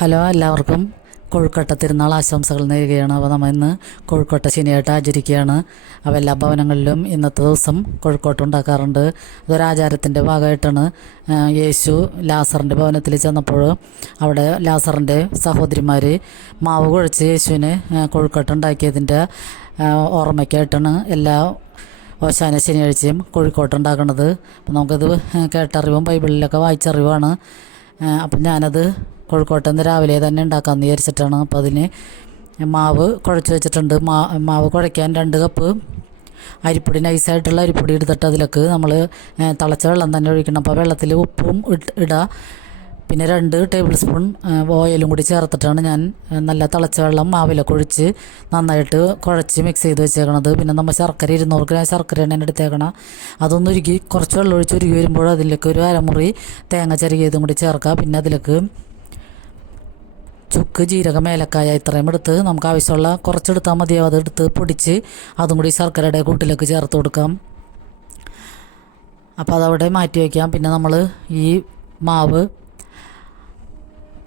Hello, എല്ലാവർക്കും കൊഴുക്കട്ട തിരുനാൾ ആശംസകൾ നേരുകയാണ്. അപ്പോൾ നമ്മൾ ഇന്ന് കൊഴുക്കട്ട ശനിയായിട്ട് ആചരിക്കുകയാണ്. അപ്പോൾ എല്ലാ ഭവനങ്ങളിലും ഇന്നത്തെ ദിവസം കൊഴുക്കട്ട ഉണ്ടാക്കാറുണ്ട്. അതൊരാചാരത്തിൻ്റെ ഭാഗമായിട്ടാണ്. യേശു ലാസറിൻ്റെ ഭവനത്തിൽ ചെന്നപ്പോൾ അവിടെ ലാസറിൻ്റെ സഹോദരിമാർ മാവ് കുഴച്ച് യേശുവിന് കൊഴുക്കട്ട ഉണ്ടാക്കിയതിൻ്റെ ഓർമ്മയ്ക്കായിട്ടാണ് എല്ലാ ഓശാന ശനിയാഴ്ചയും കോഴിക്കോട്ട് ഉണ്ടാക്കുന്നത്. അപ്പം നമുക്കത് കേട്ടറിവും ബൈബിളിലൊക്കെ വായിച്ചറിവാണ്. അപ്പം ഞാനത് കോഴിക്കോട്ട് നിന്ന് രാവിലെ തന്നെ ഉണ്ടാക്കാമെന്ന് വിചാരിച്ചിട്ടാണ്. അപ്പോൾ അതിന് മാവ് കുഴച്ച് വെച്ചിട്ടുണ്ട്. മാവ് കുഴയ്ക്കാൻ 2 കപ്പ് അരിപ്പൊടി, നൈസായിട്ടുള്ള അരിപ്പൊടി എടുത്തിട്ട് അതിലേക്ക് നമ്മൾ തിളച്ച വെള്ളം തന്നെ ഒഴിക്കണം. അപ്പോൾ വെള്ളത്തിൽ ഉപ്പും ഇടുക, പിന്നെ 2 ടേബിൾ സ്പൂൺ ഓയിലും കൂടി ചേർത്തിട്ടാണ് ഞാൻ നല്ല തിളച്ച വെള്ളം മാവിലൊക്കെ ഒഴിച്ച് നന്നായിട്ട് കുഴച്ച് മിക്സ് ചെയ്ത് വെച്ചേക്കണത്. പിന്നെ നമ്മൾ ശർക്കര 200 ഗ്രാം ശർക്കരയാണ് ഞാൻ എടുത്തേക്കണം. അതൊന്ന് ഉരുകി കുറച്ച് വെള്ളം ഒഴിച്ച് ഉരുകി വരുമ്പോൾ അതിലേക്ക് ഒരു അരമുറി തേങ്ങ ചിരകിയതും കൂടി ചേർക്കുക. പിന്നെ അതിലേക്ക് ചുക്ക്, ജീരകം, ഏലക്കായ ഇത്രയും എടുത്ത് നമുക്ക് ആവശ്യമുള്ള കുറച്ചെടുത്താൽ മതിയാവും. അതെടുത്ത് പൊടിച്ച് അതും കൂടി ശർക്കരയുടെ കൂട്ടിലേക്ക് ചേർത്ത് കൊടുക്കാം. അപ്പോൾ അതവിടെ മാറ്റി വയ്ക്കാം. പിന്നെ നമ്മൾ ഈ മാവ്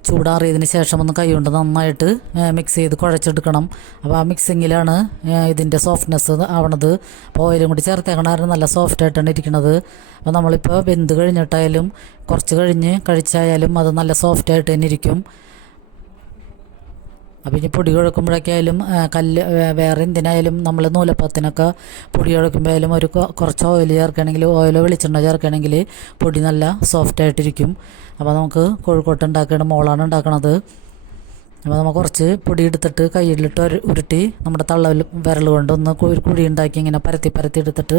ചൂടാറിയതിന് ശേഷം ഒന്ന് കൈകൊണ്ട് നന്നായിട്ട് മിക്സ് ചെയ്ത് കുഴച്ചെടുക്കണം. അപ്പോൾ ആ മിക്സിങ്ങിലാണ് ഇതിൻ്റെ സോഫ്റ്റ്നെസ് ആവണത്. അപ്പോൾ ഓയിലും കൂടി ചേർത്തേക്കണ കാരണം നല്ല സോഫ്റ്റായിട്ടാണ് ഇരിക്കുന്നത്. അപ്പോൾ നമ്മളിപ്പോൾ വെന്ത് കഴിഞ്ഞിട്ടായാലും കുറച്ച് കഴിഞ്ഞ് കഴിച്ചായാലും അത് നല്ല സോഫ്റ്റായിട്ട് തന്നെ ഇരിക്കും. അപ്പം ഇനി പൊടി കുഴക്കുമ്പോഴൊക്കെയായാലും വേറെ എന്തിനായാലും നമ്മൾ നൂലപ്പത്തിനൊക്കെ പൊടി കുഴക്കുമ്പോഴായാലും ഒരു കുറച്ച് ഓയിൽ ചേർക്കുകയാണെങ്കിൽ, ഓയിലോ വെളിച്ചെണ്ണ ചേർക്കുകയാണെങ്കിൽ പൊടി നല്ല സോഫ്റ്റായിട്ടിരിക്കും. അപ്പോൾ നമുക്ക് കോഴിക്കോട്ട് ഉണ്ടാക്കുകയാണ്, മോളാണ് ഉണ്ടാക്കണത്. അപ്പോൾ നമ്മൾ കുറച്ച് പൊടി എടുത്തിട്ട് കയ്യിലിട്ട് ഉരുട്ടി നമ്മുടെ വിരൽ കൊണ്ട് ഒന്ന് ഒരു കുഴി ഉണ്ടാക്കി ഇങ്ങനെ പരത്തി എടുത്തിട്ട്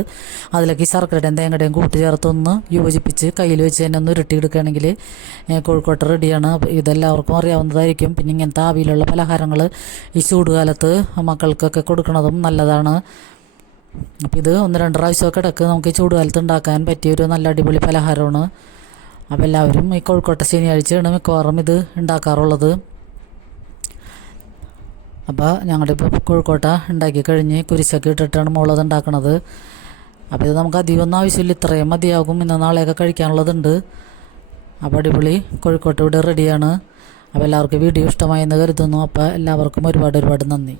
അതിലേക്ക് ശർക്കരയുടെയും തേങ്ങയുടെയും കൂട്ടി ചേർത്തൊന്ന് യോജിപ്പിച്ച് കയ്യിൽ വെച്ച് തന്നെ ഒന്ന് ഉരുട്ടി എടുക്കുകയാണെങ്കിൽ കോഴിക്കോട്ട് റെഡിയാണ്. അപ്പോൾ ഇതെല്ലാവർക്കും അറിയാവുന്നതായിരിക്കും. പിന്നെ ഇങ്ങനത്തെ ആവിയിലുള്ള പലഹാരങ്ങൾ ഈ ചൂടുകാലത്ത് മക്കൾക്കൊക്കെ കൊടുക്കുന്നതും നല്ലതാണ്. അപ്പോൾ ഇത് 1-2 പ്രാവശ്യമൊക്കെ ഇടയ്ക്ക് നമുക്ക് ഈ ചൂടുകാലത്ത് ഉണ്ടാക്കാൻ പറ്റിയൊരു നല്ല അടിപൊളി പലഹാരമാണ്. അപ്പോൾ എല്ലാവരും ഈ കോഴിക്കോട്ടെ ശനിയാഴ്ചയാണ് മിക്കവാറും ഇത് ഉണ്ടാക്കാറുള്ളത്. അപ്പോൾ ഞങ്ങളുടെ ഇപ്പോൾ കോഴിക്കോട്ട ഉണ്ടാക്കി കഴിഞ്ഞ് കുരിശൊക്കെ ഇട്ടിട്ടാണ് മോളത് ഉണ്ടാക്കണത്. അപ്പോൾ ഇത് നമുക്ക് അധികമൊന്നും ആവശ്യമില്ല, ഇത്രയും മതിയാകും. ഇന്ന് നാളെയൊക്കെ കഴിക്കാനുള്ളതുണ്ട്. അപ്പോൾ അടിപൊളി കോഴിക്കോട്ട് ഇവിടെ റെഡിയാണ്. അപ്പോൾ എല്ലാവർക്കും വീഡിയോ ഇഷ്ടമായെന്ന് കരുതുന്നു. അപ്പോൾ എല്ലാവർക്കും ഒരുപാട് നന്ദി.